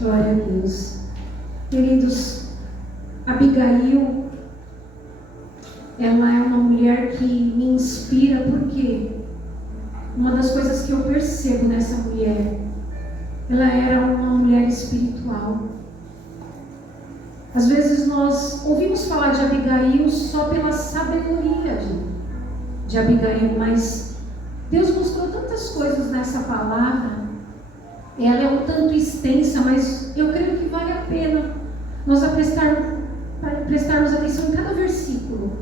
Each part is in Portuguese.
Glória a Deus. Queridos, Abigail, ela é uma mulher que me inspira, porque uma das coisas que eu percebo nessa mulher, ela era uma mulher espiritual. Às vezes nós ouvimos falar de Abigail só pela sabedoria de Abigail, mas Deus mostrou tantas coisas nessa palavra. Ela é um tanto extensa, mas eu creio que vale a pena nós prestarmos atenção em cada versículo.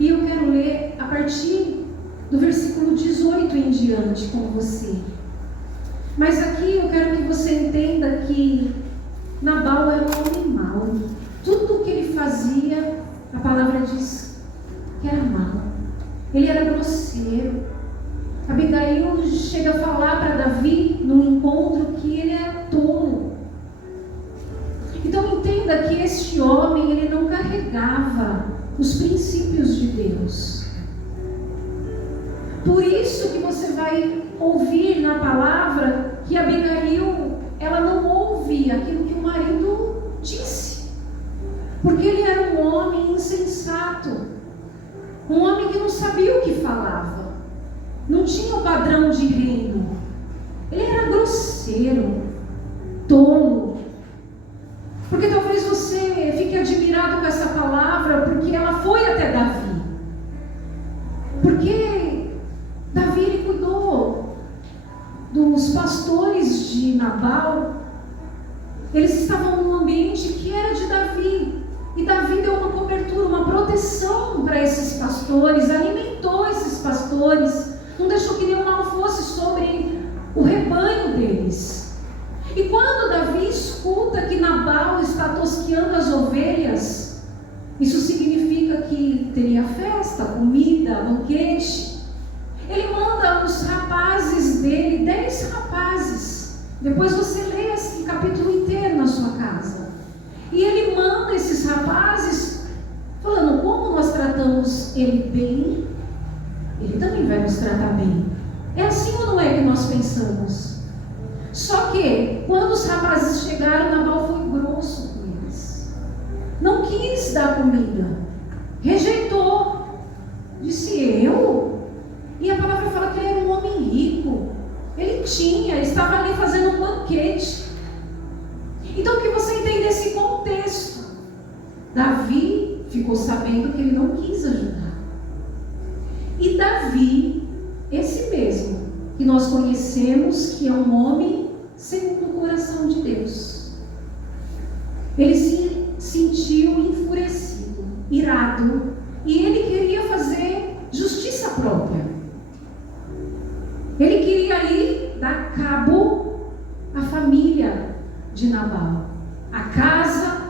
E eu quero ler a partir do versículo 18 em diante com você. Mas aqui eu quero que você entenda que Nabal era um homem mau. Tudo o que ele fazia, a palavra diz que era mau. Ele era grosseiro. Abigail chega a falar para Davi num encontro que ele é tolo. Então entenda que este homem, ele não carregava os princípios de Deus. Por isso que você vai ouvir na palavra que Abigail, ela não ouve aquilo que o marido disse, porque ele era um homem insensato, um homem que não sabia o que falava, não tinha o padrão de reino, ele era grosseiro, tolo. Porque talvez você fique admirado com essa palavra, porque ela foi até Davi. Porque Davi, ele cuidou dos pastores de Nabal. Eles estavam num ambiente que era de Davi. E Davi deu uma cobertura, uma proteção para esses pastores, alimentou esses pastores, não deixou que nenhum mal fosse sobre o rebanho deles. E quando Davi escuta que Nabal está tosqueando as ovelhas, isso significa que teria festa, comida, banquete. Ele manda os rapazes dele, 10 rapazes. Depois você lê esse capítulo inteiro na sua casa. E ele manda esses rapazes falando: como nós tratamos ele bem, ele também vai nos tratar bem. É assim ou não é que nós pensamos? Só que, quando os rapazes chegaram, Nabal foi grosso com eles. Não quis dar comida. Rejeitou. Disse: eu? E a palavra fala que ele era um homem rico. Ele estava ali fazendo um banquete. Então, que você entenda esse contexto. Davi ficou sabendo que ele não quis ajudar. E Davi, esse mesmo, que nós conhecemos, que é um homem segundo o coração de Deus, ele se sentiu enfurecido, irado, e ele queria fazer justiça própria. Ele queria ir dar cabo à família de Nabal, a casa,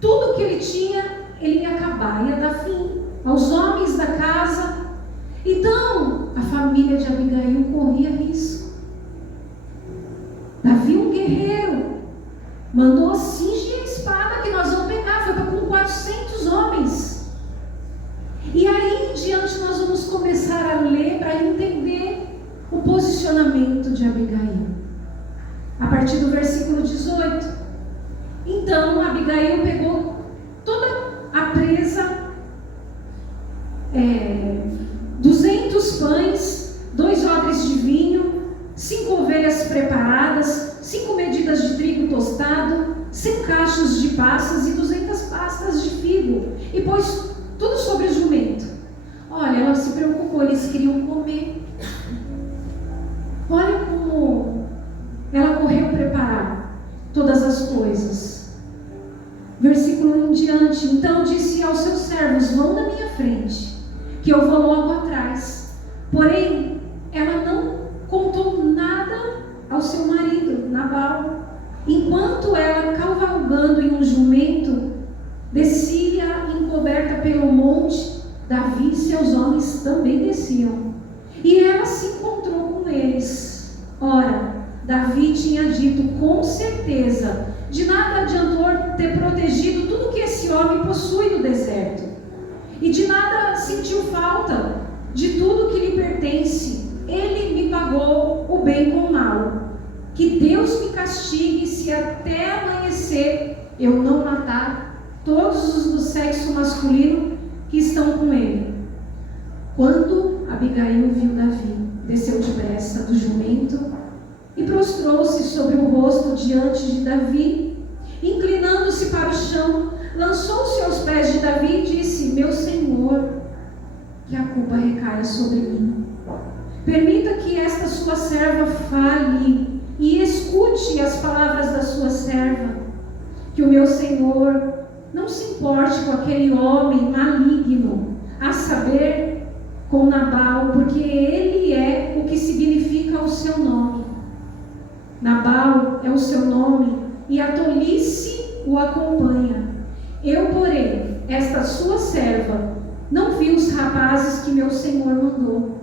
tudo que ele tinha, ele ia acabar, ia dar fim aos homens da casa. Então, a família de Abigail corria risco. Davi, um guerreiro, mandou cingir a espada que nós vamos pegar, foi com 400 homens. E aí em diante nós vamos começar a ler para entender o posicionamento de Abigail. A partir do versículo 18. Então Abigail pegou toda a presa, 200 pães, 2 odres de vinho, 5 ovelhas preparadas, 5 medidas de trigo tostado, 100 cachos de passas e 200 pastas de figo, e pôs tudo sobre o jumento. Olha, ela se preocupou, eles queriam comer. Olha como ela correu preparar todas as coisas. Versículo em diante. Então disse aos seus servos: vão na minha frente, que eu vou logo atrás. Porém, ela não contou nada ao seu marido, Nabal. Enquanto ela, cavalgando em um jumento, descia encoberta pelo monte, Davi e seus homens também desciam. E ela se encontrou com eles. Ora, Davi tinha dito: com certeza, de nada adiantou ter protegido tudo que esse homem possui no deserto. E de nada sentiu falta de tudo que lhe pertence. Ele me pagou o bem com o mal. Que Deus me castigue se até se eu não matar todos os do sexo masculino que estão com ele. Quando Abigail viu Davi, desceu depressa do jumento e prostrou-se sobre o rosto diante de Davi, inclinando-se para o chão, lançou-se aos pés de Davi e disse: meu Senhor, que a culpa recaia sobre mim. Permita que esta sua serva fale e escute as palavras da sua serva. Que o meu Senhor não se importe com aquele homem maligno, a saber, com Nabal, porque ele é o que significa o seu nome. Nabal é o seu nome e a tolice o acompanha. Eu, porém, esta sua serva, não vi os rapazes que meu Senhor mandou.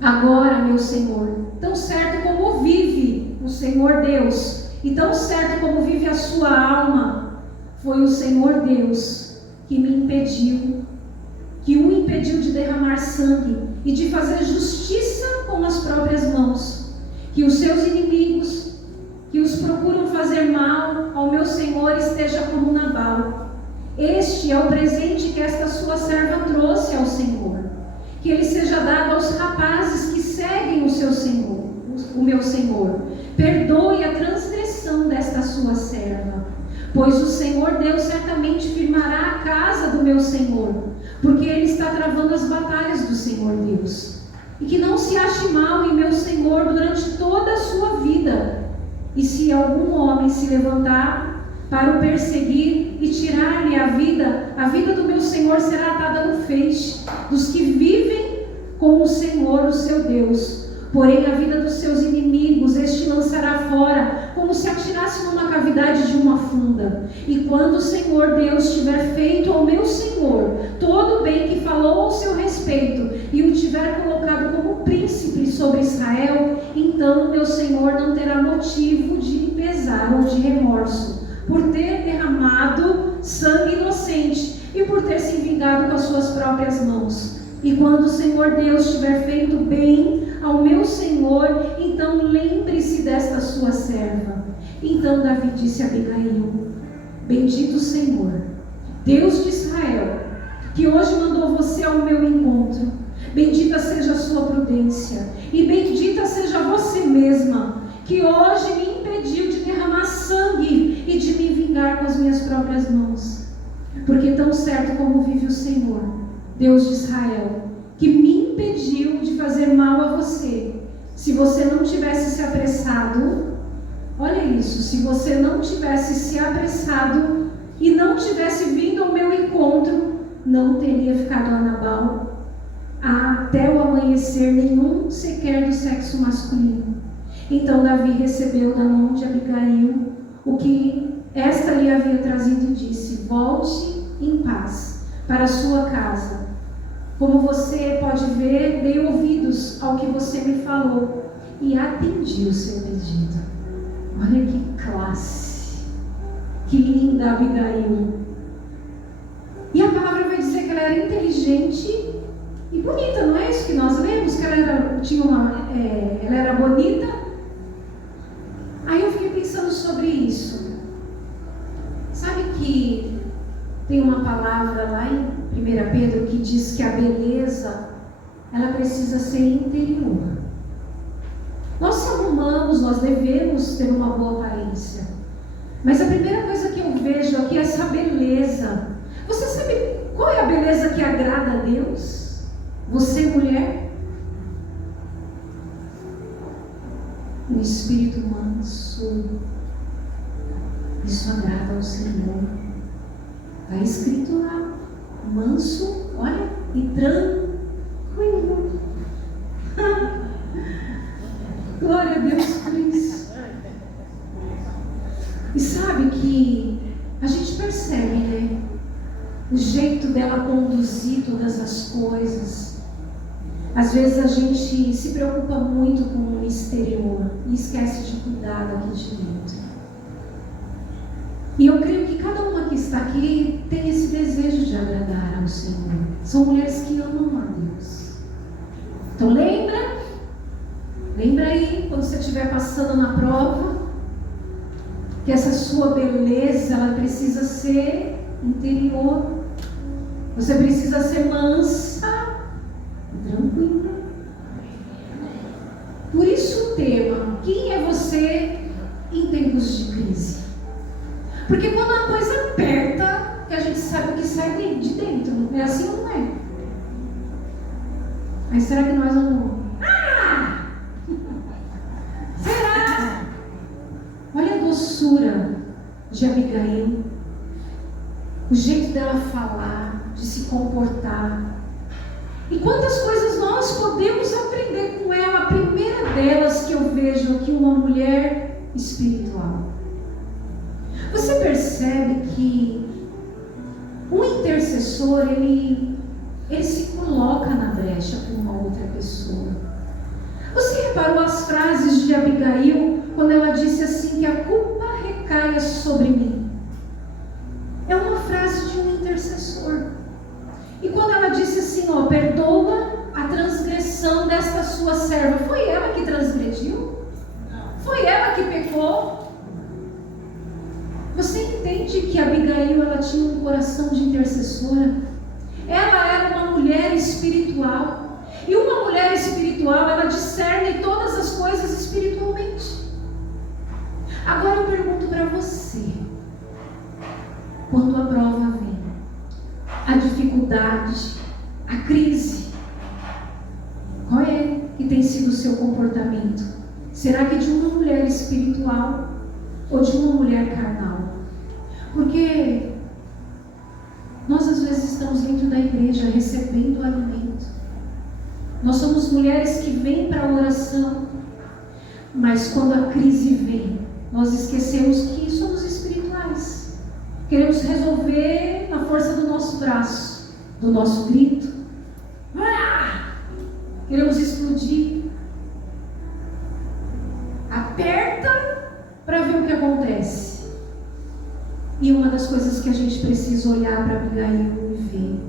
Agora, meu Senhor, tão certo como vive o Senhor Deus, e tão certo como vive a sua alma, foi o Senhor Deus que o impediu de derramar sangue e de fazer justiça com as próprias mãos, que os seus inimigos, que os procuram fazer mal ao meu Senhor, esteja como Nabal. Este é o presente que esta sua serva trouxe ao Senhor, que ele seja dado aos rapazes que seguem o seu Senhor, o meu Senhor. Perdoe a transgressão desta sua serva, pois o Senhor Deus certamente firmará a casa do meu Senhor, porque ele está travando as batalhas do Senhor Deus. E que não se ache mal em meu Senhor durante toda a sua vida. E se algum homem se levantar para o perseguir e tirar-lhe a vida do meu Senhor será atada no feixe dos que vivem com o Senhor, o seu Deus. Porém, a vida dos seus inimigos este lançará fora, como se atirasse numa cavidade de uma funda. E quando o Senhor Deus tiver feito ao meu Senhor todo o bem que falou ao seu respeito, e o tiver colocado como príncipe sobre Israel, então meu Senhor não terá motivo de pesar ou de remorso, por ter derramado sangue inocente e por ter se vingado com as suas próprias mãos. E quando o Senhor Deus tiver feito bem ao meu Senhor, então lembre-se desta sua serva. Então Davi disse a Abigail: bendito o Senhor, Deus de Israel, que hoje mandou você ao meu encontro. Bendita seja a sua prudência, e bendita seja você mesma, que hoje me impediu de derramar sangue e de me vingar com as minhas próprias mãos. Porque tão certo como vive o Senhor, Deus de Israel, que me impediu de fazer mal a você, se você não tivesse se apressado, olha isso, se você não tivesse se apressado e não tivesse vindo ao meu encontro, não teria ficado a Nabal até o amanhecer nenhum sequer do sexo masculino. Então Davi recebeu da mão de Abigail o que esta lhe havia trazido e disse: volte em paz para a sua casa. Como você pode ver, dei ouvidos ao que você me falou e atendi o seu pedido. Olha que classe, que linda Abigail. E a palavra vai dizer que ela era inteligente e bonita, não é isso que nós lemos? Que ela era bonita. Aí eu fiquei pensando sobre isso. Sabe que tem uma palavra lá em 1 Pedro que diz que a beleza, ela precisa ser interior. Nós se arrumamos, nós devemos ter uma boa aparência. Mas a primeira coisa que eu vejo aqui é essa beleza. Você sabe qual é a beleza que agrada a Deus? Você, mulher? Um espírito manso. Isso agrada ao Senhor. Está escrito lá, manso, olha, e tranquilo. Glória a Deus por isso. E sabe que a gente percebe, né? O jeito dela conduzir todas as coisas. Às vezes a gente se preocupa muito com o exterior e esquece de cuidar daqui de dentro. E eu creio que cada uma que está aqui tem esse desejo de agradar ao Senhor. São mulheres que amam a Deus. Então lembra aí, quando você estiver passando na prova, que essa sua beleza, ela precisa ser interior. Você precisa ser mansa e tranquila. Por isso o tema, quem é você em tempos de crise? Porque quando a coisa aperta, que a gente sabe o que sai de dentro, não é assim ou não é? Mas será que nós vamos... Será? Olha a doçura de Abigail, o jeito dela falar, de se comportar. E quantas coisas nós podemos aprender com ela. A primeira delas que eu vejo aqui, uma mulher espiritual. Você percebe que o intercessor, ele se coloca na brecha por uma outra pessoa. Você reparou as frases de Abigail, quando ela disse assim, que a culpa recaia sobre mim? É uma frase de um intercessor. E quando ela disse assim, ó, perdoa a transgressão desta sua serva, foi ela que transgrediu? Foi ela que pecou? Você entende que Abigail, ela tinha um coração de intercessora? Ela era uma mulher espiritual. E uma mulher espiritual, ela discerne todas as coisas espiritualmente. Agora eu pergunto para você, quando a prova vem, a dificuldade, a crise, qual é que tem sido o seu comportamento? Será que de uma mulher espiritual ou de uma mulher carnal? Porque nós às vezes estamos dentro da igreja recebendo alimento. Nós somos mulheres que vêm para a oração, mas quando a crise vem, nós esquecemos que somos espirituais. Queremos resolver na força do nosso braço, do nosso grito. Queremos explodir. Aperta para ver o que acontece. E uma das coisas que a gente precisa olhar para Abigail e ver,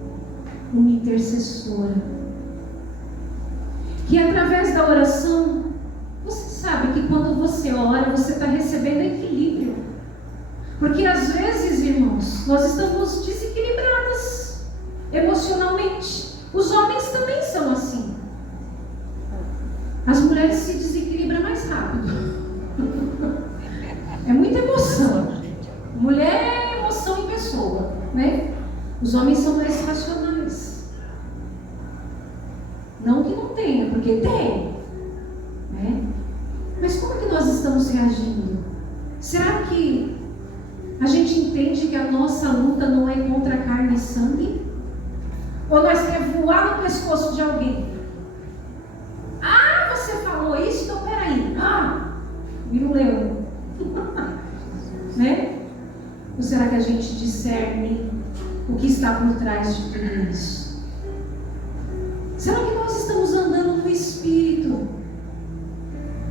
uma intercessora, que através da oração, você sabe que quando você ora, você está recebendo equilíbrio. Porque às vezes, irmãos, nós estamos desequilibradas emocionalmente. Os homens também são assim. As mulheres se desequilibram mais rápido. É muita emoção. Mulher é emoção em pessoa, né? Os homens são mais racionais. Não que não tenha, porque tem, né? Mas como que nós estamos reagindo? Será que a gente entende que a nossa luta não é contra carne e sangue? Ou nós queremos voar no pescoço de alguém? Ah, você falou isso? Então peraí. Vira um leão. Né? Ou será que a gente discerne o que está por trás de tudo isso? Será que nós estamos andando no Espírito?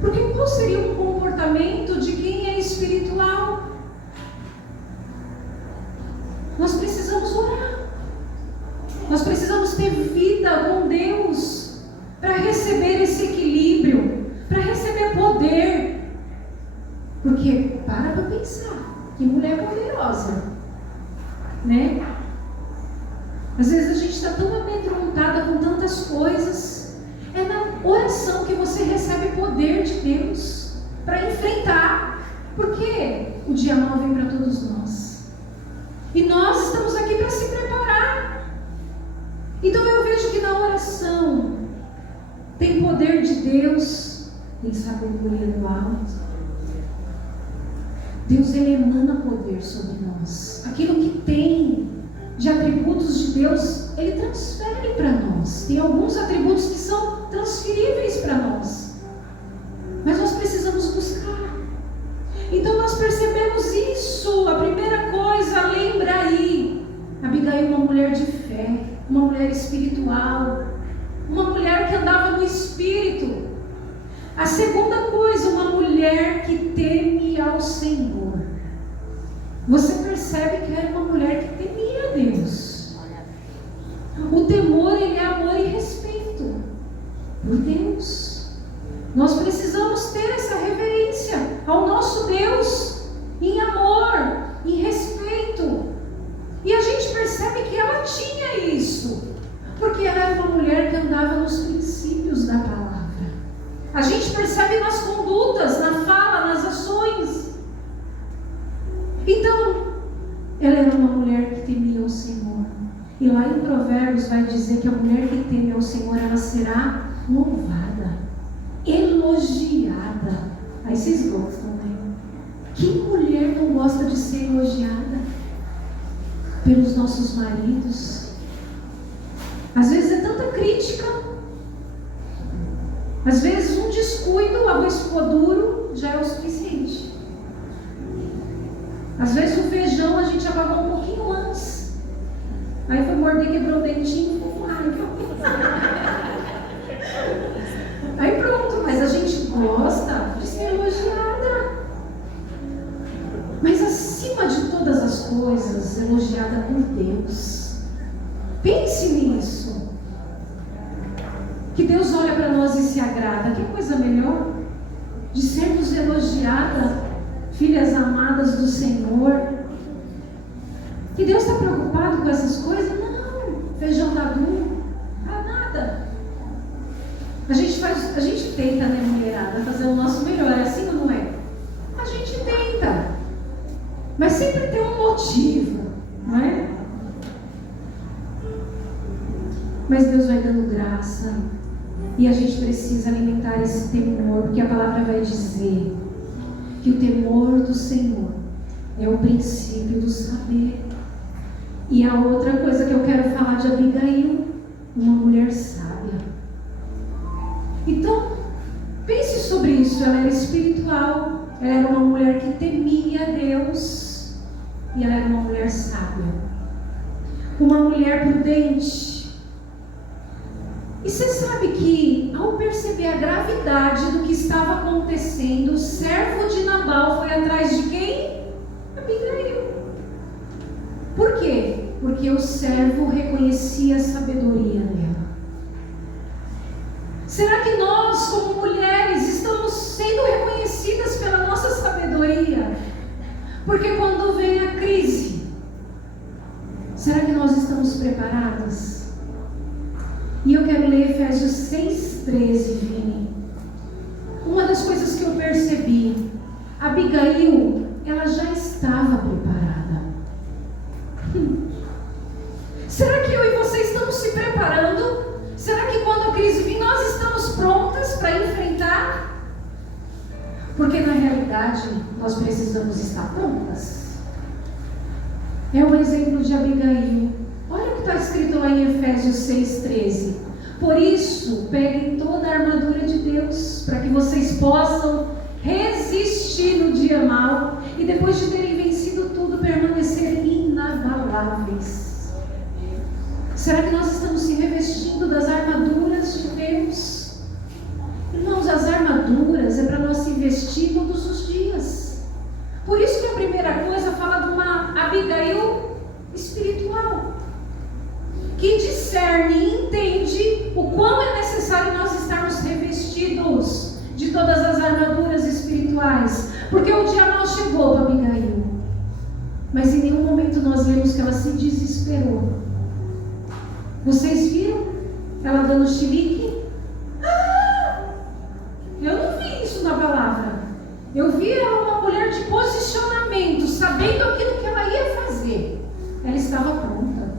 Porque qual seria o comportamento de quem é espiritual? Nós precisamos orar. Nós precisamos ter vida com Deus para receber esse equilíbrio, para receber poder. Porque, para pensar, que mulher poderosa, né? Às vezes a gente está tão amedrontada com tantas coisas. É na oração que você recebe poder de Deus para enfrentar. Porque o dia mau vem para todos nós. E nós estamos aqui para se preparar. Então eu vejo que na oração tem poder de Deus, tem sabedoria do alto. Deus, ele emana poder sobre nós. Aquilo que tem de atributos de Deus, ele transfere para nós. Tem alguns atributos que são transferíveis para nós, mas nós precisamos buscar. Então nós percebemos isso. A primeira coisa, lembra aí, Abigail, uma mulher de fé, uma mulher espiritual, uma mulher que andava no Espírito. A segunda coisa, uma mulher que teme ao Senhor. Você percebe que era uma mulher que temia a Deus. O temor, ele é amor e respeito por Deus. Nós precisamos ter essa reverência ao nosso Deus. em amor, em respeito. E a gente percebe que ela tinha isso, porque ela era uma mulher que andava nos princípios da palavra. A gente percebe nas condutas, na fala, nas ações. Então, ela era uma mulher que temia o Senhor. E lá em Provérbios vai dizer que a mulher que teme ao Senhor, ela será louvada, elogiada. Aí vocês gostam, né? Que mulher não gosta de ser elogiada pelos nossos maridos? Às vezes é tanta crítica, às vezes um descuido, o arroz ficou duro, já é o suficiente. Às vezes o feijão a gente apagou um pouquinho antes, aí foi morder, quebrou o dentinho, ficou com raiva. Aí pronto, mas a gente gosta de ser elogiada. Mas acima de todas as coisas, elogiada por Deus. Pense nisso. Que Deus olha para nós e se agrada. Que coisa melhor de sermos elogiadas, filhas amadas do Senhor. E Deus está preocupado com essas coisas? Não, feijão está duro, não nada. A gente tenta, né, mulherada, fazer o nosso melhor, é assim ou não é? A gente tenta, mas sempre tem um motivo, não é? Mas Deus vai dando graça, e a gente precisa alimentar esse temor, porque a palavra vai dizer que o temor do Senhor é o princípio do saber. E a outra coisa que eu quero falar de Abigail, uma mulher sábia. Então, pense sobre isso. Ela era espiritual, ela era uma mulher que temia Deus, e ela era uma mulher sábia, uma mulher prudente. E você sabe que, ao perceber a gravidade do que estava acontecendo, o servo de Nabal foi atrás de quem? Abigail. Por quê? Porque o servo reconhecia a sabedoria dela. Será que nós, como mulheres, estamos sendo reconhecidas pela nossa sabedoria? Porque quando vem a crise, será que nós estamos preparadas? E eu quero ler Efésios 6,13, Vini. Uma das coisas que eu percebi, Abigail, ela já estava preparada. Será que eu e você estamos se preparando? Será que quando a crise vir, nós estamos prontas para enfrentar? Porque na realidade, nós precisamos estar prontas. É um exemplo de Abigail. Olha o que está escrito lá em Efésios 6,13. Por isso, peguem toda a armadura de Deus, para que vocês possam resistir no dia mau e depois de terem vencido tudo, permanecer inabaláveis. Será que nós estamos se revestindo das armaduras de Deus? Irmãos, as armaduras é para nós se vestir todos os dias. Por isso que a primeira coisa fala de uma Abigail espiritual, que discerne e entende o quão é necessário nós estarmos revestidos de todas as armaduras espirituais. Porque o dia mal chegou para Abigail, mas em nenhum momento nós vemos que ela se desesperou. Vocês viram ela dando chilique? Eu não vi isso na palavra. Eu vi ela uma mulher de posicionamento, sabendo aquilo que ela ia fazer. Ela estava pronta.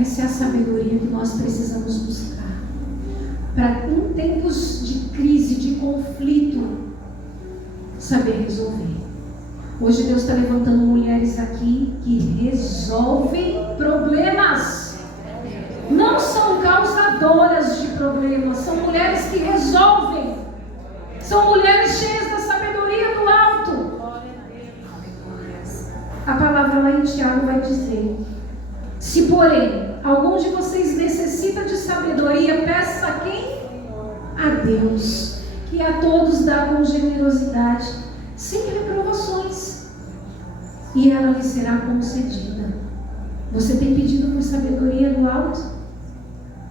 Essa é a sabedoria que nós precisamos buscar, para em tempos de crise, de conflito, saber resolver. Hoje Deus está levantando mulheres aqui que resolvem problemas. Não são causadoras de problemas, são mulheres que resolvem. São mulheres cheias da sabedoria do alto. A palavra lá em Tiago vai dizer: se porém algum de vocês necessita de sabedoria, peça a quem? A Deus, que a todos dá com generosidade, sem reprovações, e ela lhe será concedida. Você tem pedido por sabedoria do alto?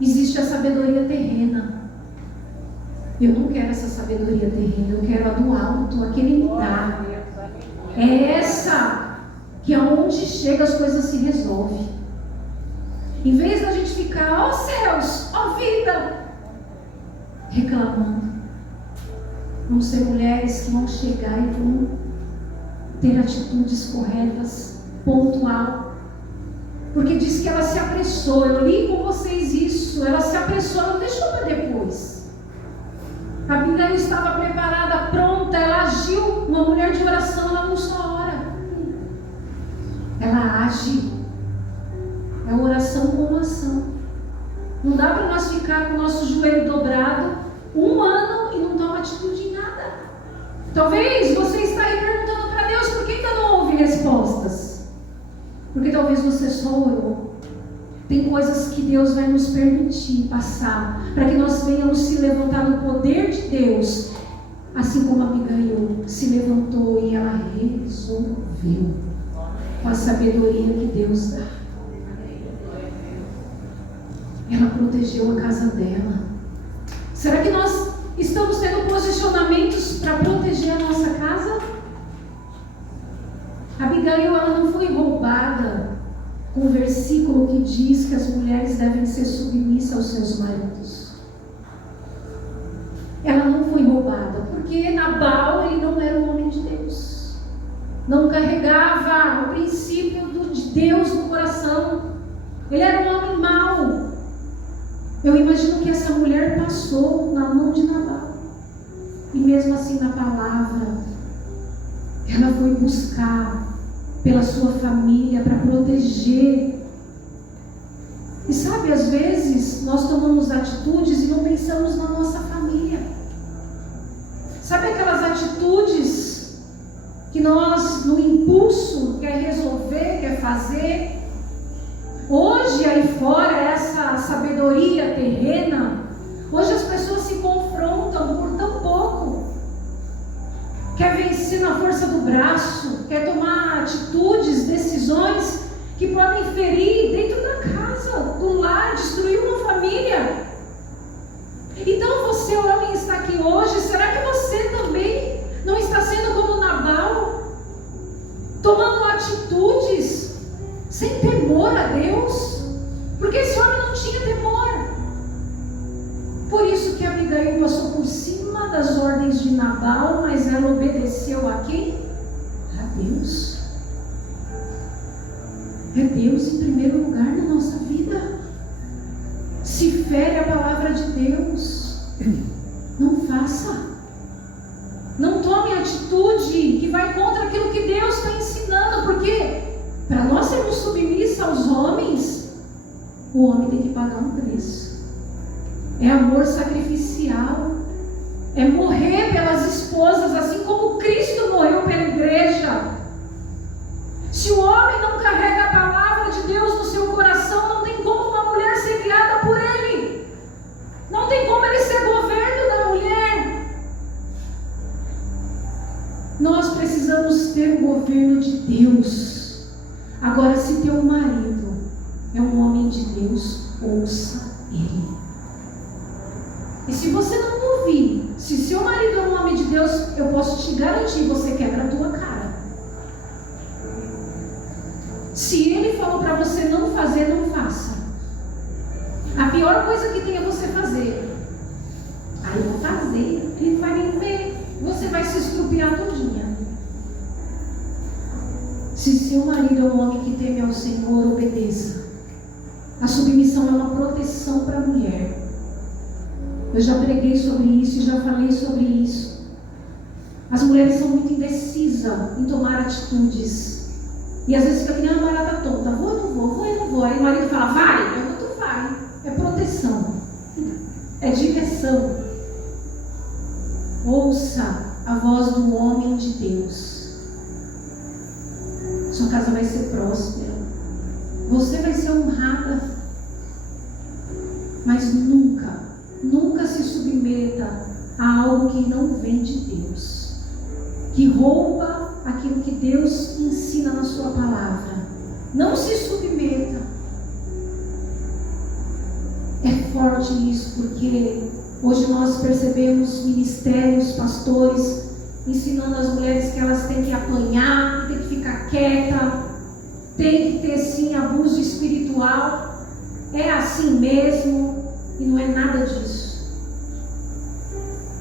Existe a sabedoria terrena. Eu não quero essa sabedoria terrena, eu quero a do alto, a que Ele dá, É essa que aonde chega as coisas se resolvem. Em vez da gente ficar, ó céus, ó vida, reclamando, vamos ser mulheres que vão chegar e vão ter atitudes corretas, pontual. Porque diz que ela se apressou. Eu li com vocês isso. Ela se apressou, ela não deixou para depois. A Abigail estava preparada, pronta, ela agiu. Uma mulher de oração, ela não só ora, ela age. É oração com ação. Não dá para nós ficar com o nosso joelho dobrado 1 ano e não tomar atitude em nada. Talvez você está aí perguntando para Deus por que ainda não houve respostas. Porque talvez você só orou. Tem coisas que Deus vai nos permitir passar, para que nós venhamos se levantar no poder de Deus, assim como a Abigail se levantou e ela resolveu, com a sabedoria que Deus dá. Ela protegeu a casa dela. Será que nós estamos tendo posicionamentos para proteger a nossa casa? Abigail, ela não foi roubada com o versículo que diz que as mulheres devem ser submissas aos seus maridos. Ela não foi roubada, porque Nabal, ele não era um homem de Deus. Não carregava o princípio de Deus no coração. Ele era um homem mau. Eu imagino que essa mulher passou na mão de Nabal. E mesmo assim, na palavra, ela foi buscar pela sua família para proteger. E sabe, às vezes nós tomamos atitudes e não pensamos na nossa família. Sabe aquelas atitudes que nós, no impulso, quer resolver, quer fazer? Hoje aí fora, essa sabedoria terrena, hoje as pessoas se confrontam por tão pouco. Quer vencer na força do braço, quer tomar atitudes, decisões que podem ferir dentro da casa, do lar, destruir uma família. Então você, homem, está aqui hoje, será que você também não está sendo como Nabal? Tomando atitudes sem temor a Deus? Porque esse homem não tinha temor. Por isso que Abigail passou por cima das ordens de Nabal, mas ela obedeceu a quem? A Deus. É Deus em primeiro lugar na nossa vida. Se fere a palavra de Deus, não faça. Não tome atitude que vai contra aquilo que Deus está ensinando, porque para nós sermos submissos aos homens, o homem tem que pagar um preço. É amor sacrificial. É morrer pelas esposas, assim como Cristo morreu pela igreja. Se o homem não carrega a palavra de Deus no seu coração, não tem como uma mulher ser guiada por ele. Não tem como ele ser governo da mulher. Nós precisamos ter o governo de Deus. Agora, se teu marido é um homem de Deus, ouça ele. E se você não ouvir, se seu marido é um homem de Deus, eu posso te garantir, você quebra a tua cara. Se ele falou para você não fazer, não faça. A pior coisa que tem é você fazer. Aí eu vou fazer, ele vai me ver, você vai se estrupiar todinha. Se seu marido é um homem que teme ao Senhor, obedeça. A submissão é uma proteção para a mulher. Eu já preguei sobre isso e já falei sobre isso. As mulheres são muito indecisas em tomar atitudes. E às vezes fica que nem uma barata tonta. Vou ou não vou? Vou ou não vou? Aí o marido fala, vai. Eu não, tu vai. É proteção. É direção. Ouça a voz do homem de Deus. Sua casa vai ser próspera. Você vai ser honrada. Mas nunca se submeta a algo que não vem de Deus, que rouba aquilo que Deus ensina na sua palavra. Não se submeta. É forte isso, porque hoje nós percebemos ministérios, pastores ensinando as mulheres que elas têm que apanhar, têm que ficar quieta, tem que ter sim abuso espiritual. É assim mesmo e não é nada disso.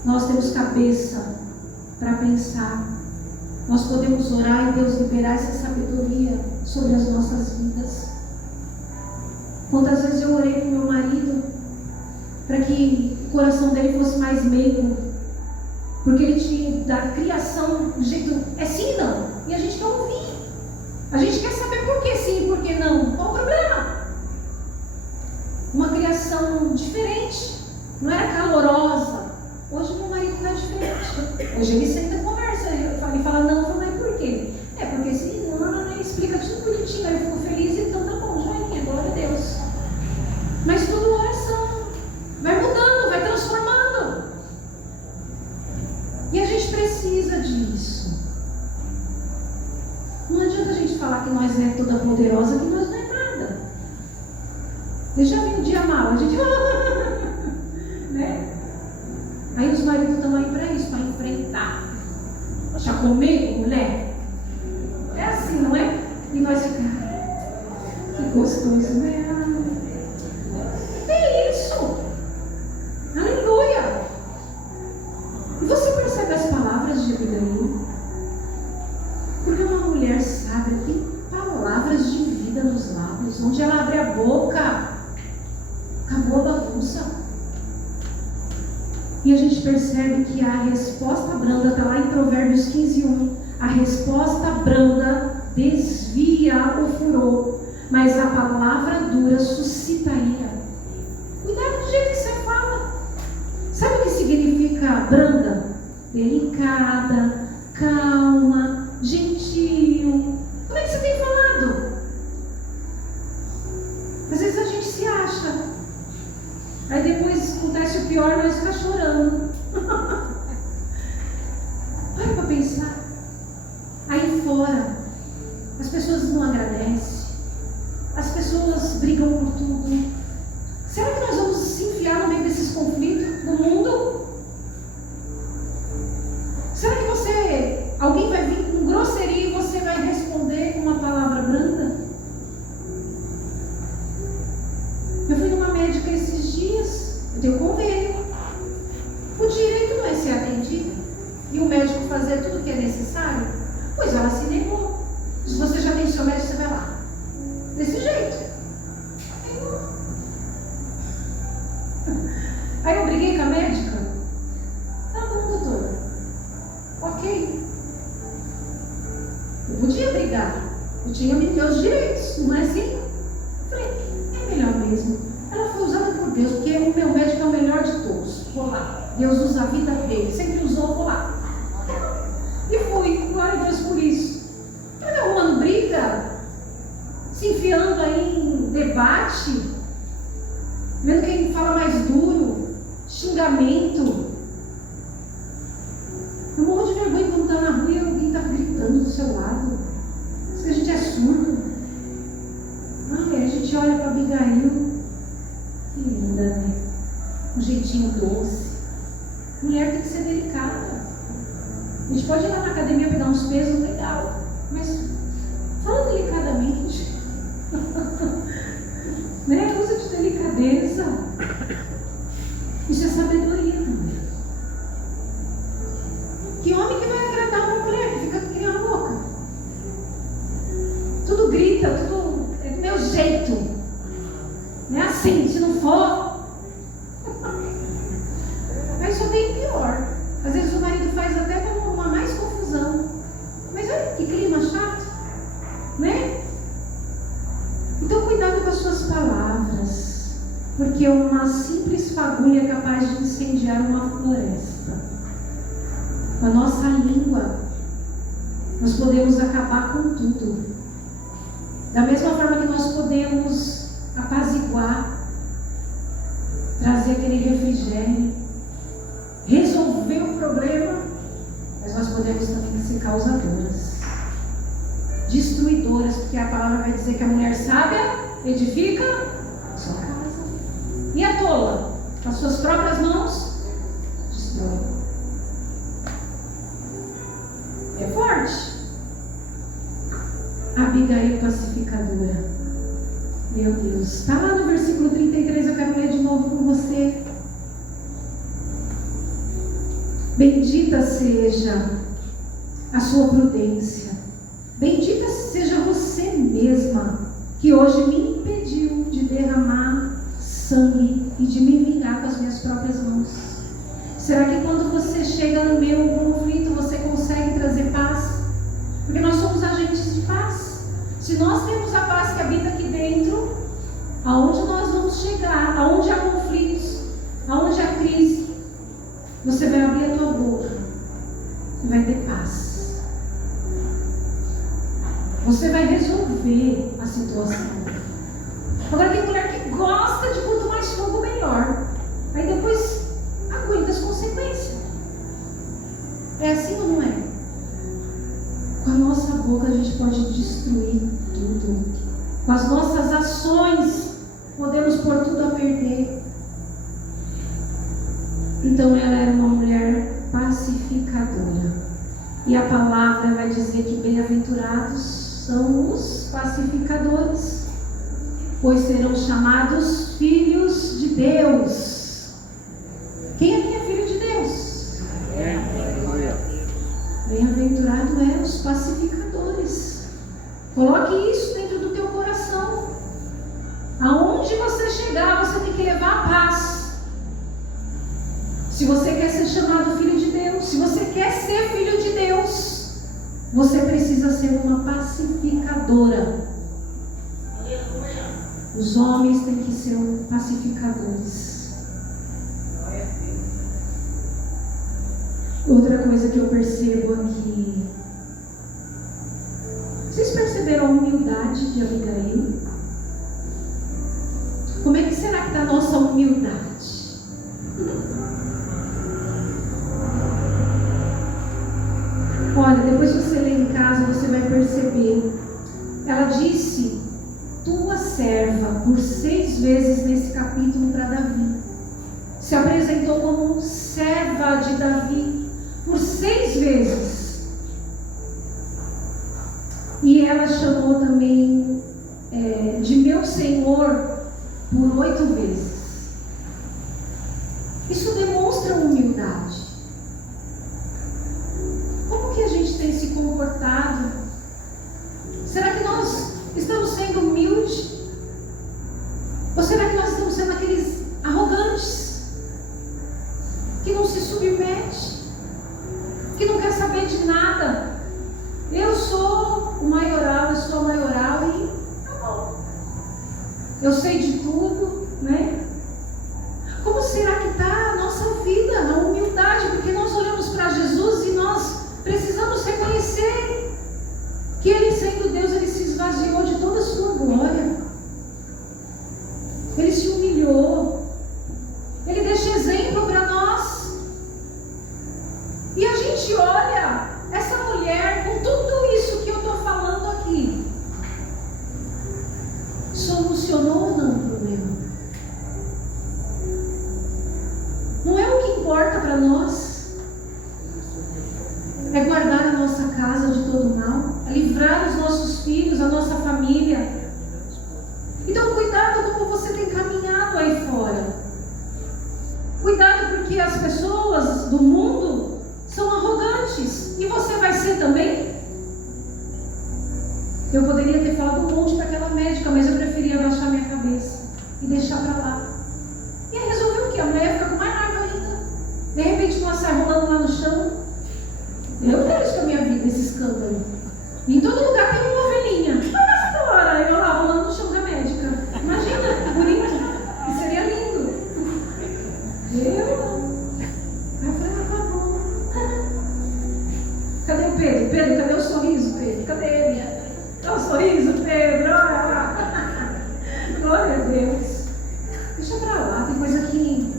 Nós temos cabeça para pensar. Nós podemos orar e Deus liberar essa sabedoria sobre as nossas vidas. Quantas vezes eu orei com meu marido para que o coração dele fosse mais meigo, porque ele tinha da criação do jeito é sim e não, e a gente não ouvia. A gente quer saber por que sim e por que não. Qual o problema? Uma criação diferente, não era calorosa. Hoje meu marido está diferente. Hoje ele senta e conversa, ele fala não, eu falo, mas por quê? É porque se não, ele explica tudo bonitinho, aí eu fico feliz, então tá bom, joinha, glória a Deus. Mas tudo oração, vai mudando, vai transformando. E a gente precisa disso. Não adianta a gente falar que nós é toda poderosa, que nós não é nada. Eu já vi um dia mal, a gente né? Aí os maridos estão aí para isso, para enfrentar. Já comigo, mulher? É assim, não é? E nós ficamos, que gostoso, né? É isso. Aleluia. E você percebe as palavras de Abigail? Porque uma mulher sábia tem palavras de vida nos lábios. Onde ela abre a boca, acabou a bagunça. E a gente percebe que a resposta branda está lá em Provérbios 15:1. A resposta branda desvia o furor, mas a palavra dura suscita ira. Cuidado do jeito que você fala. Sabe o que significa branda? Delicada, calma, gentil. Como é que você tem falado? Às vezes a gente se acha. Aí depois acontece o pior, nós ficamos chorando. Para pensar. Aí fora, as pessoas não agradecem. As pessoas brigam por tudo. Será que nós vamos se enfiar no meio desses conflitos do mundo? Será que alguém vai vir com grosseria e você vai responder com uma palavra branda? Eu fui numa médica esses dias, eu tenho convênio. O direito não é ser atendido e o médico fazer tudo o que é necessário? Pois ela se negou. Se você já tem seu médico, você vai lá. Desse jeito. Aí eu briguei com a médica. Tá bom, doutora. Ok. Eu podia brigar. Eu tinha meus direitos, não é assim? Falei, é melhor mesmo. Ela foi usada por Deus, porque o meu médico é o melhor de todos. Vou lá. Deus usa a vida dele. Sempre usou, vou lá. E fui. Glória a Deus por isso. Mas arrumando briga, se enfiando aí em debate, vendo quem fala mais duro, xingamento. Eu morro de vergonha quando está na rua e alguém está gritando do seu lado. Se a gente é surdo. Ai, a gente olha para Abigail. Que linda, né? Um jeitinho doce. Mulher tem que ser delicada. A gente pode ir lá na academia pegar uns pesos, legal. Mas fala delicadamente. Né? Usa de delicadeza. Isso é sabedoria também. Que homem que vai agradar uma mulher que fica criando louca? Tudo grita, tudo é do meu jeito. Não é assim, se não for. Mas só tem pior. Às vezes o marido faz até uma mais confusão. Mas olha que clima chato, né? Então cuidado com as suas palavras, porque uma simples fagulha é capaz de incendiar uma floresta. Com a nossa língua, nós podemos acabar com tudo. Da mesma forma que nós podemos apaziguar, trazer aquele refrigério, resolver o problema, mas nós podemos também ser causadoras, destruidoras, porque a palavra vai dizer que a mulher sábia edifica a sua casa, e a tola, com as suas próprias mãos, destrói. Abigail pacificadora. Meu Deus. Está lá no versículo 33, eu quero ler de novo com você. Bendita seja a sua prudência. Bendita seja você mesma, que hoje me impediu de derramar sangue e de me vingar com as minhas próprias mãos. Será que quando você chega no meio do conflito, você consegue trazer paz? Porque nós somos agentes de paz. Se nós temos a paz que habita aqui dentro, aonde nós vamos chegar, aonde há conflitos, aonde há crise, você vai abrir a tua boca e vai ter paz. Você vai resolver a situação. Agora tem mulher que gosta de quanto mais fogo melhor. Aí depois aguenta as consequências. É assim ou não é? Com a nossa boca a gente pode destruir tudo. Com as nossas ações podemos pôr tudo a perder. Então ela era uma mulher pacificadora. E a palavra vai dizer que bem-aventurados são os pacificadores, pois serão chamados filhos de Deus. Quem aqui é filho de Deus? Bem-aventurado é os pacificadores. Coloque isso dentro do teu coração. Aonde você chegar, você tem que levar a paz. Se você quer ser chamado filho de Deus, se você quer ser filho de Deus, você precisa ser uma pacificadora. Os homens têm que ser pacificadores. Outra coisa que eu percebo aqui. Vocês perceberam a humildade de Abigail? Como é que será que está a nossa humildade? Olha, depois você lê em casa, você vai perceber. Ela disse, tua serva, por 6 vezes nesse capítulo para Davi. Se apresentou como serva de Davi, por 6 vezes. E ela chamou também de meu Senhor por 8 vezes. Isso demonstra humildade. Como que a gente tem se comportado? Será que nós estamos sendo humildes? Ou será que nós estamos sendo aqueles arrogantes? Que não se submete? Que não quer saber de nada? Eu sou o maioral, eu sou a maioral e tá bom. Eu sei de tudo, né? Como será que está a nossa vida, a humildade? Porque nós olhamos para Jesus e nós precisamos reconhecer que Ele, sendo Deus, Ele se esvaziou de toda a sua glória. Ele se humilhou. Ele deixa exemplo para nós. E a gente olha essa mulher com tudo isso que eu estou falando aqui. Solucionou ou não o problema? Não é o que importa para nós. É guardar a nossa casa de todo mal, é livrar os nossos filhos, a nossa família. Então cuidado como você tem caminhado aí fora. Cuidado porque as pessoas do mundo são arrogantes. E você vai ser também? Eu poderia ter falado um monte para aquela médica, mas eu preferia abaixar minha cabeça e deixar para lá. E aí resolveu o quê? A mulher ia ficar com mais raiva ainda. De repente uma sai rolando lá no chão. Eu não quero isso com a minha vida, esse escândalo. E em todo lugar tem uma ovelhinha. Olha a história, eu lá rolando no chão da médica. Imagina, bonito. Isso seria lindo. Aí eu falei, tá bom. Cadê o Pedro? Pedro, cadê o sorriso, Pedro? Cadê ele? Dá o sorriso, Pedro. Olha lá. Glória a Deus. Deixa pra lá, tem coisa que...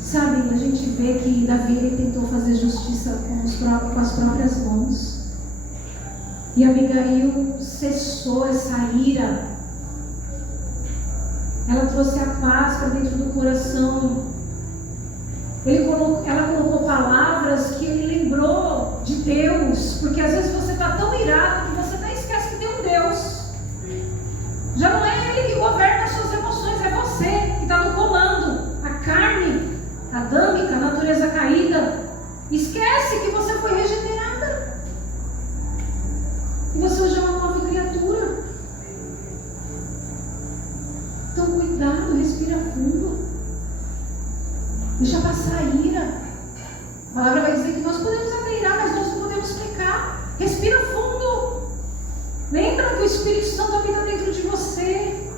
Sabe, a gente vê que Davi ele tentou fazer justiça com as próprias mãos. E Abigail cessou essa ira. Ela trouxe a paz para dentro do coração. Ela colocou palavras que ele lembrou de Deus. Porque às vezes você está tão irado que você até esquece que E você hoje é uma nova criatura. Então cuidado, respira fundo. Deixa passar a ira. A palavra vai dizer que nós podemos até irar, mas nós não podemos pecar. Respira fundo. Lembra que o Espírito Santo habita dentro de você.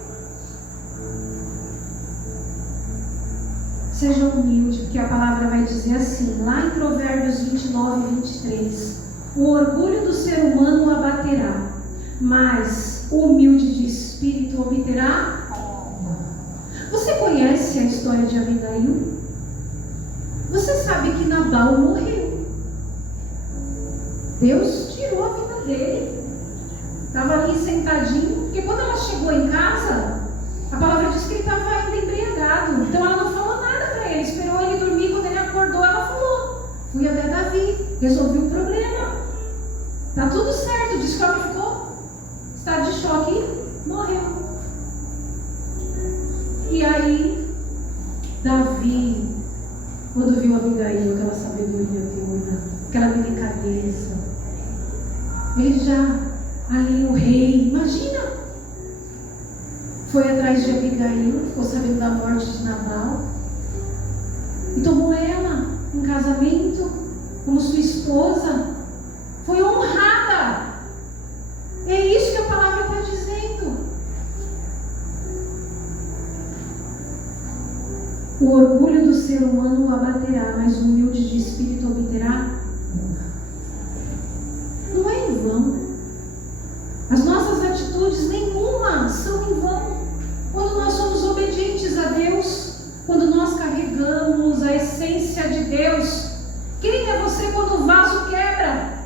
Seja humilde, porque a palavra vai dizer assim, lá em Provérbios 29 e 23. O orgulho do ser humano o abaterá, mas o humilde de espírito obterá. Você conhece a história de Abigail? Você sabe que Nabal morreu. Deus tirou a vida dele. Estava ali sentadinho, porque quando ela chegou em casa, a palavra diz que ele estava ainda embriagado. Então ela não falou nada para ele, esperou ele dormir. Quando ele acordou, ela falou: fui até Davi, resolvi o problema. Tá tudo certo. Diz que ela ficou estado de choque, morreu. E aí, Davi, quando viu Abigail, aquela sabedoria toda, aquela delicadeza, ele já, ali o rei, imagina, foi atrás de Abigail, ficou sabendo da morte de Nabal, e tomou ela em casamento, como sua esposa, foi honrada. É isso que a palavra está dizendo. O orgulho do ser humano o abaterá, mas o humilde de espírito obterá honra. Não é em vão. As nossas atitudes nenhuma são em vão. Quando nós somos obedientes a Deus, quando nós carregamos a essência de Deus, quem é você quando o vaso quebra?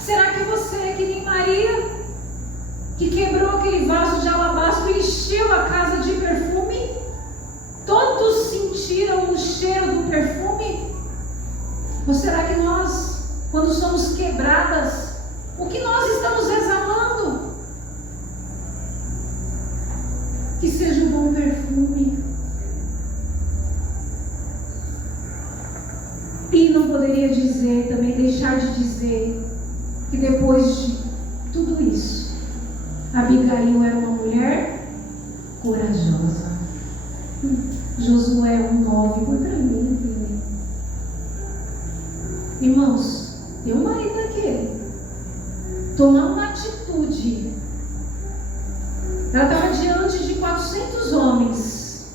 Será que você é que nem Maria, que quebrou aquele vaso de alabastro e encheu a casa de perfume? Todos sentiram o cheiro do perfume? Ou será que nós, quando somos quebradas, o que nós estamos exalando? Que seja um bom perfume. E não poderia dizer, também deixar de dizer, que depois de tudo isso, Abigail era uma mulher corajosa. Josué 1:9, por para mim, entender. Irmãos, tem um marido daquele. Tomar uma atitude. Ela estava diante de 400 homens.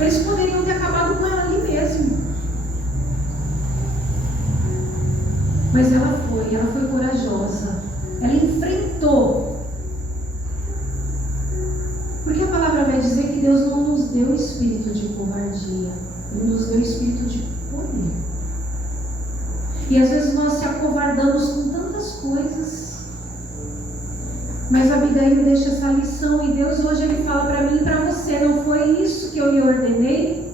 Eles poderiam ter acabado com ela ali mesmo. Mas ela foi corajosa. Ela enfrentou. Porque a palavra vai dizer que Deus não nos deu espírito de covardia. Ele nos deu espírito de poder. E às vezes nós se acovardamos com tantas coisas. Mas Abigail deixa essa lição. E Deus hoje ele fala para mim e para você: não foi isso que eu lhe ordenei?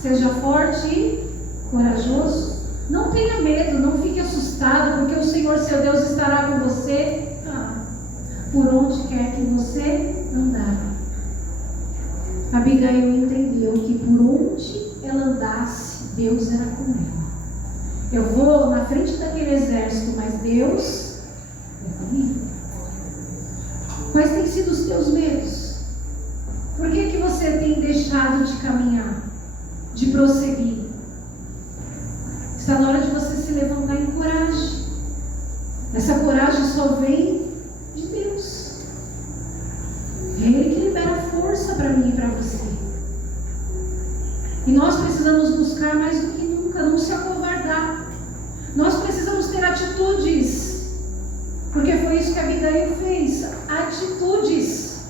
Seja forte e corajoso. Não tenha medo, não fique assustado, porque o Senhor seu Deus estará com você por onde quer que você andar. Abigail entendeu que por onde ela andasse, Deus era com ela. Eu vou na frente daquele exército, mas Deus é comigo. Quais têm sido os teus medos? Por que você tem deixado de caminhar, de prosseguir? Está na hora de você se levantar em coragem. Essa coragem só vem de Deus. É Ele que libera força para mim e para você. E nós precisamos buscar mais do que nunca, não se acovardar. Nós precisamos ter atitudes. Porque foi isso que Abigail fez. Atitudes.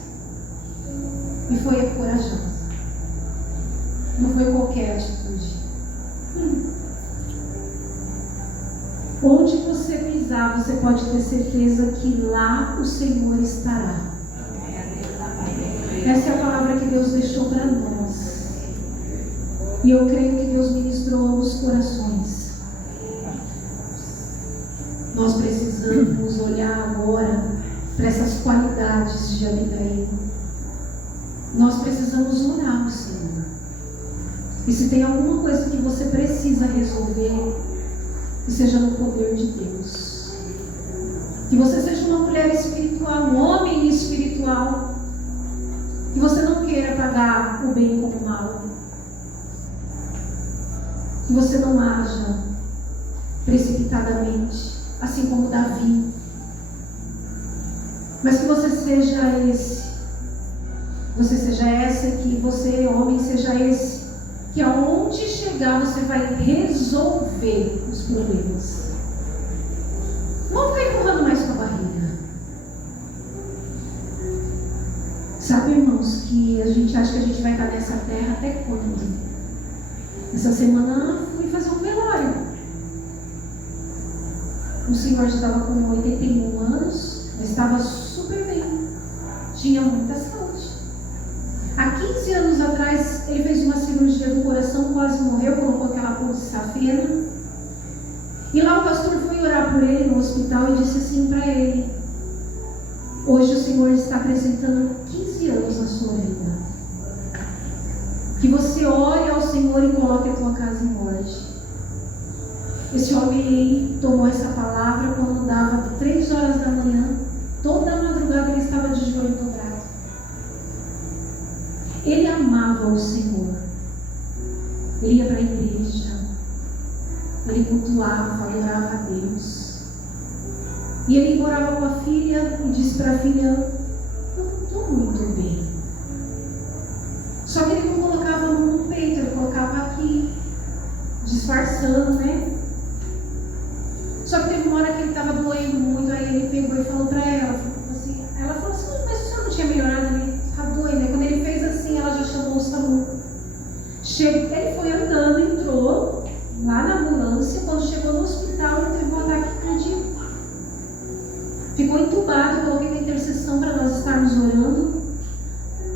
E foi corajosa. Não foi qualquer atitude. Onde você pisar, você pode ter certeza que lá o Senhor estará. Essa é a palavra que Deus deixou para nós. E eu creio que Deus ministrou os corações. Nós precisamos olhar agora para essas qualidades de Abigail. Nós precisamos orar ao Senhor. E se tem alguma coisa que você precisa resolver, que seja no poder de Deus. Que você seja uma mulher espiritual, um homem espiritual. Que você não queira pagar o bem com o mal. Que você não haja precipitadamente, assim como Davi. Mas que você seja esse. Você seja essa, que você, homem, seja esse. Que aonde chegar você vai resolver os problemas. Não ficar empurrando mais com a barriga. Sabe, irmãos, que a gente acha que a gente vai estar nessa terra até quando? Essa semana fui fazer um velório. O senhor já estava com 81 anos, mas estava super bem. Tinha muita saúde. Há 15 anos atrás, ele fez uma cirurgia do coração, quase morreu, colocou aquela ponte de safena. E lá o pastor foi orar por ele no hospital e disse assim para ele: hoje o Senhor está acrescentando 15 anos na sua vida. Que você ore ao Senhor e coloque a tua casa em ordem. Esse homem tomou essa palavra quando dava 3 horas da manhã. Toda a madrugada ele estava de joelho dobrado. Ele amava o Senhor. Ele ia para a igreja. Ele cultuava, adorava a Deus. E ele morava com a filha e disse para a filha: eu não estou muito bem. Só que ele não colocava a mão no peito, ele colocava aqui, disfarçando, né? Só que teve uma hora que ele estava doendo muito, aí ele pegou e falou para ela, assim, ela falou assim: mas o senhor não tinha melhorado, ele estava doendo. Aí quando ele fez assim, ela já chamou o SAMU. Ele foi andando, entrou lá na ambulância. Quando chegou no hospital, ele teve um ataque cardíaco. Ficou entubado, eu coloquei uma intercessão para nós estarmos orando.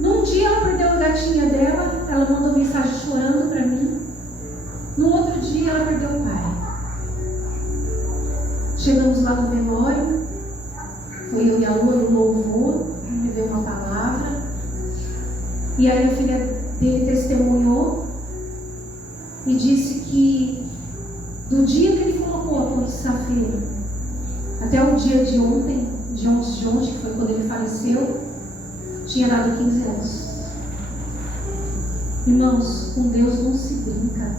Num dia ela perdeu a gatinha dela, ela mandou mensagem chorando para mim. No outro dia ela perdeu o pai. Chegamos lá no velório, foi eu e a Lua no louvor, me deu uma palavra. E aí a filha dele testemunhou e disse que do dia que ele colocou a ponte de safena até o dia de ontem, que foi quando ele faleceu, tinha dado 15 anos. Irmãos, com Deus não se brinca.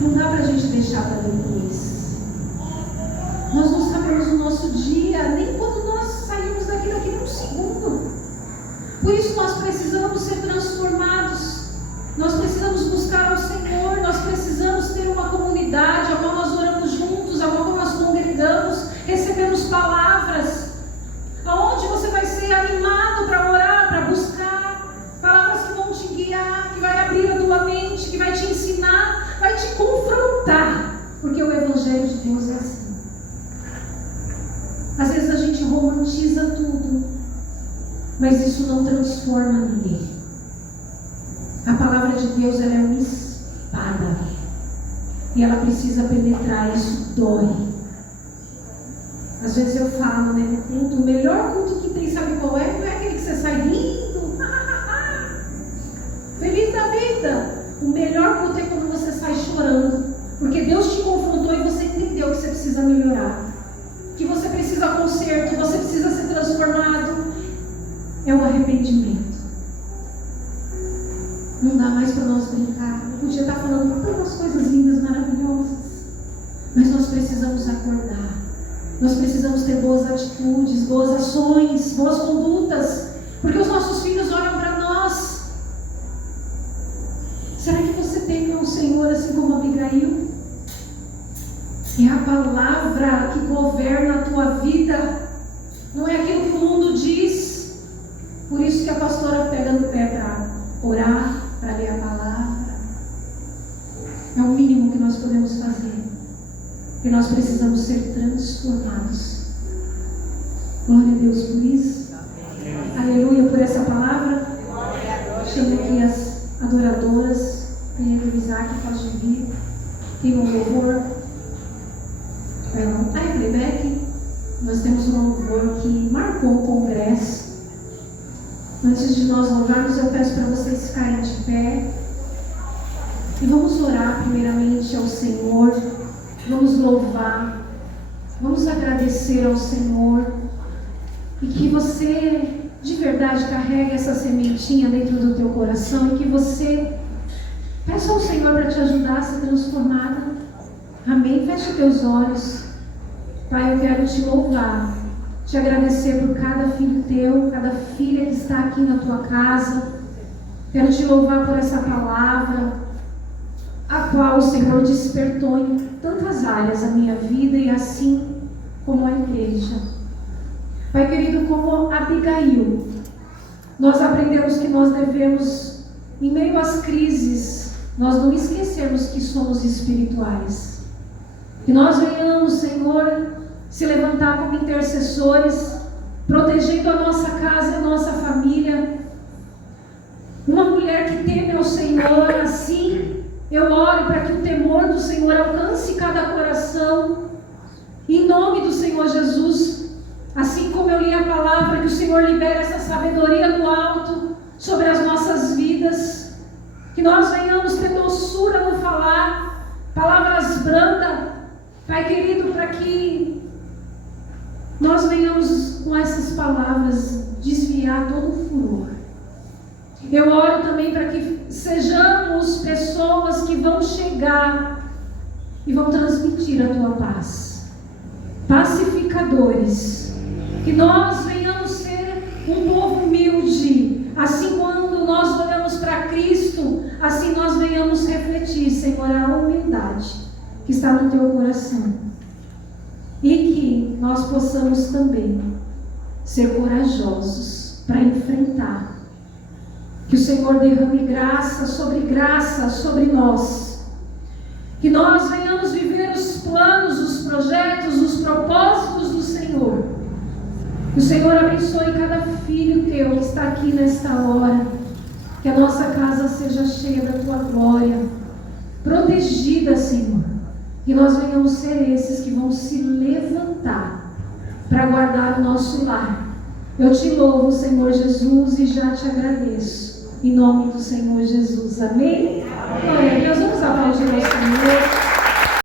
Não dá pra gente deixar para depois. Nós não sabemos o nosso dia, nem quando nós saímos daqui num segundo. Por isso nós precisamos ser transformados. Nós precisamos buscar ao Senhor. Nós precisamos ter uma comunidade a qual nós oramos juntos, a qual nós congregamos, recebemos palavras. Aonde você vai ser animado para orar, para buscar palavras que vão te guiar, que vai abrir a tua mente, que vai te ensinar, vai te confrontar, porque o Evangelho de Deus é assim. Às vezes a gente romantiza tudo, mas isso não transforma ninguém. A palavra de Deus, ela é uma espada e ela precisa penetrar. Isso dói. Às vezes eu falo, né, no culto, o melhor culto que tem, sabe qual é? Não é aquele que você sai rindo, feliz da vida. O melhor culto é quando você sai chorando, porque Deus te confrontou e você entendeu que você precisa melhorar, que você precisa conserto, que você precisa ser transformado. É o arrependimento. Não dá mais para nós brincar. Eu podia estar falando tantas coisas lindas, maravilhosas, mas nós precisamos acordar. Nós precisamos ter boas atitudes, boas ações, boas condutas, porque os nossos filhos olham para nós. Será que você teme ao Senhor assim como Abigail? É a palavra que governa a tua vida, não é aquilo que o mundo diz. Por isso que a pastora pega no pé para orar, para ler a palavra. É o mínimo que nós podemos fazer, porque nós precisamos ser transformados. Glória a Deus por isso. Aleluia por essa palavra. Chamo aqui as adoradoras. Pedro, Isaac, pode vir. Tem um louvor. Não está em playback. Nós temos um louvor que marcou o congresso. Antes de nós louvarmos, eu peço para vocês ficarem de pé. E vamos orar primeiramente ao Senhor. vamos louvar, vamos agradecer ao Senhor, e que você de verdade carregue essa sementinha dentro do teu coração, e que você peça ao Senhor para te ajudar a ser transformada. Amém? Feche teus olhos. Pai, eu quero te louvar, te agradecer por cada filho teu, cada filha que está aqui na tua casa. Quero te louvar por essa palavra, a qual o Senhor despertou em tantas áreas a minha vida, e assim como a igreja. Pai querido, como Abigail, nós aprendemos que nós devemos, em meio às crises, nós não esquecermos que somos espirituais. Que nós venhamos, Senhor, se levantar como intercessores, protegendo a nossa casa e a nossa família. Uma mulher que teme ao Senhor, assim eu oro para que o temor do Senhor alcance cada coração, em nome do Senhor Jesus. Assim como eu li a palavra, que o Senhor libere essa sabedoria do alto sobre as nossas vidas, que nós venhamos ter doçura no falar, palavras brandas, Pai querido, para que nós venhamos com essas palavras desviar todo o furor. Eu oro também para que sejamos pessoas que vão chegar e vão transmitir a tua paz, pacificadores, que nós venhamos ser um povo humilde, assim quando nós olhamos para Cristo, assim nós venhamos refletir, Senhor, a humildade que está no teu coração, e que nós possamos também ser corajosos para enfrentar. Que o Senhor derrame graça sobre nós. Que nós venhamos viver os planos, os projetos, os propósitos do Senhor. Que o Senhor abençoe cada filho teu que está aqui nesta hora. Que a nossa casa seja cheia da tua glória, protegida, Senhor. Que nós venhamos ser esses que vão se levantar para guardar o nosso lar. Eu te louvo, Senhor Jesus, e já te agradeço. Em nome do Senhor Jesus. Amém? Glória a Deus. Vamos aplaudir ao Senhor.